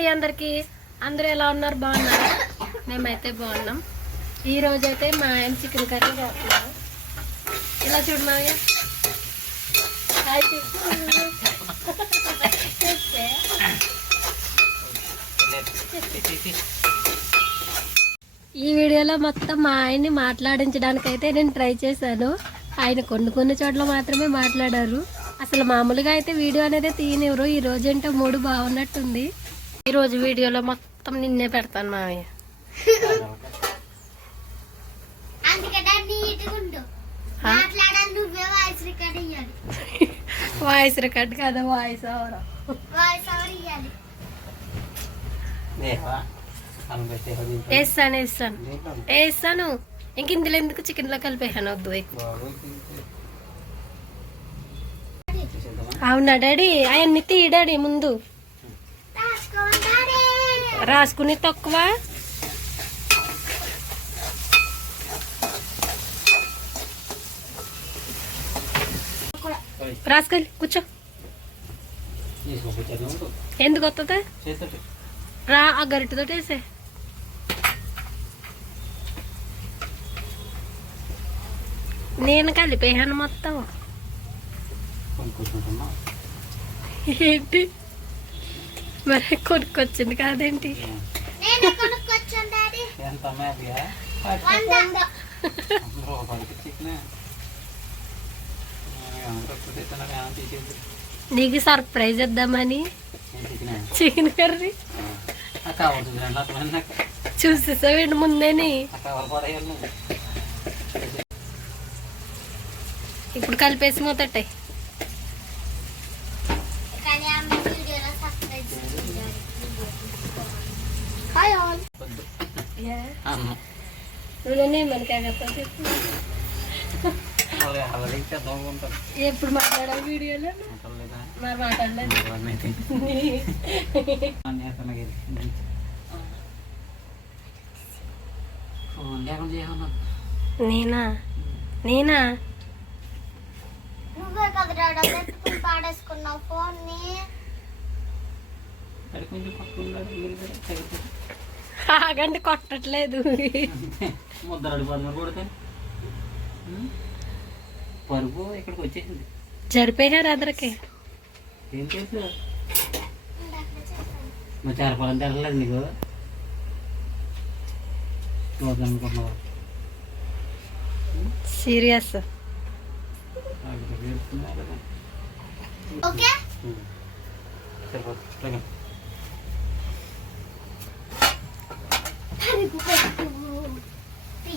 అండి అందరికి? అందరూ ఎలా ఉన్నారు? బాగున్నారు? మేమైతే బాగున్నాం. ఈ అయితే మా ఆయన చికెన్ కర్రీ చేస్తున్నాం ఇలా చూడు మావయ్య. ఈ వీడియోలో మొత్తం మా ఆయన్ని మాట్లాడించడానికి అయితే నేను ట్రై చేశాను. ఆయన కొన్ని కొన్ని చోట్ల మాత్రమే మాట్లాడారు. అసలు మామూలుగా అయితే వీడియో అనేది తీయనివ్వరు. ఈ రోజు మూడు బాగున్నట్టుంది. ఈ రోజు వీడియోలో మొత్తం నిన్నే పెడతాను మామయ్య వాయిస్ రికార్డ్ కదా వాయిస్ అవరా వేస్తాను వేస్తాను. వేస్తాను. ఇంక ఇందులో ఎందుకు చికెన్లో కలిపేసాను వద్దు అవునా డాడీ? అవన్నీ తీ డాడీ ముందు. రాసుకుని తక్కువ. రాసుకెళ్ళి కూర్చో. ఎందుకు వస్తుంది రా ఆ గరిటతో వేసే నేను కలిపేసాను మొత్తం. ఏంటి? మరి కొనుక్కొచ్చింది కాదేంటి? నీకు సర్ప్రైజ్ ఇద్దామని చికెన్ కర్రీ. చూసేసావేంటి ముందేని? ఇప్పుడు కలిపేసి మొదట ఎప్పుడు మాట్లాడాలి వీడియోలో? మరి మాట్లాడలేదు. నేనా? నేనా? నువ్వే కదా డాడీ పెట్టుకుని పాడేసుకున్నావు ఫోన్ని ఆగండి కొట్టట్లేదు. ముద్దరాడు కొడితే ఇక్కడికి వచ్చేసింది. జరిపోయారు అదరికి. ఏం చేసు నువ్వు చేరపాలని తెరలేదు నీకు? అనుకున్నావు సీరియస్. ఓకే. సరిపోతుంది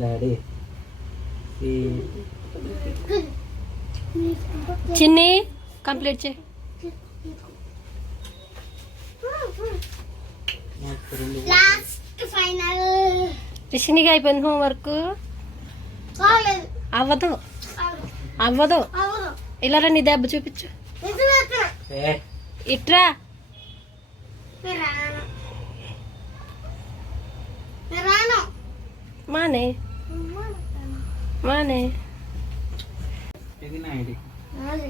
డాడీ చిన్ని కంప్లీట్ చేయి. లాస్ట్ ఫైనల్ రిషినికి అయిపోయింది హోంవర్క్ కాలేదు. అవ్వదు. అవ్వదు. ఇలా రా నీ దెబ్బ చూపించు. ఇట్రా నేను రాను నేను రాను మానే మానే ఇది నా ఐడి? అది.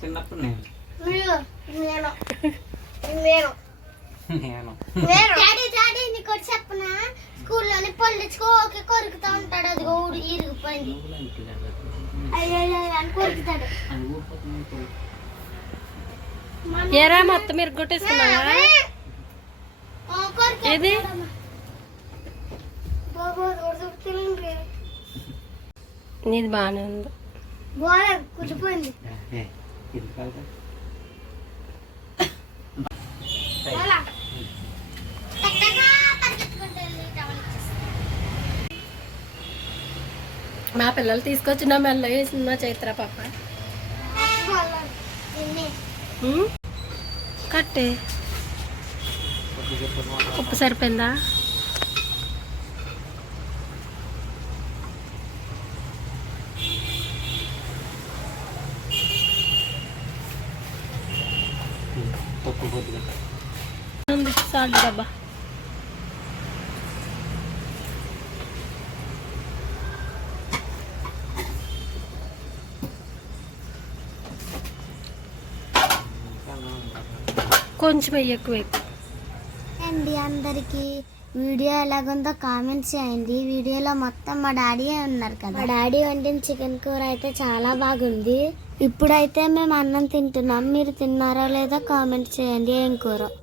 చిన్నప్పుడు నేను. నేను నేను నేను. నేను డాడీ డాడీ నీకు ఒకటి చెప్పనా? స్కూల్లోనే పళ్ళుచ్చుకో ఓకే కొరుకుతా ఉంటాడు. అది ఊడి ఇరిగిపోయింది. అని కొరుకుతాడు. ఏరా మొత్తం కొరుకుతాడు. ఏది? నీది బాగానే ఉంది. ఇచ్చేస్తా. మా పిల్లలు తీసుకొచ్చిన మెల్ల వేసిందా చైత్ర పాప? కట్టే. ఉప్పు సరిపోయిందా? తక్కువ కొద్దిగా ఉంది సాల్ట్ డబ్బా కొంచెం వెయ్యి ఎక్కువ ఎక్కువ అండి అందరికి వీడియో ఎలాగుందో కామెంట్స్ చేయండి. వీడియోలో మొత్తం మా డాడీ ఉన్నారు కదా? మా డాడీ వండిన చికెన్ కూర అయితే చాలా బాగుంది. ఇప్పుడైతే మేము అన్నం తింటున్నాం. మీరు తిన్నారో లేదో కామెంట్ చేయండి. ఏం కూర?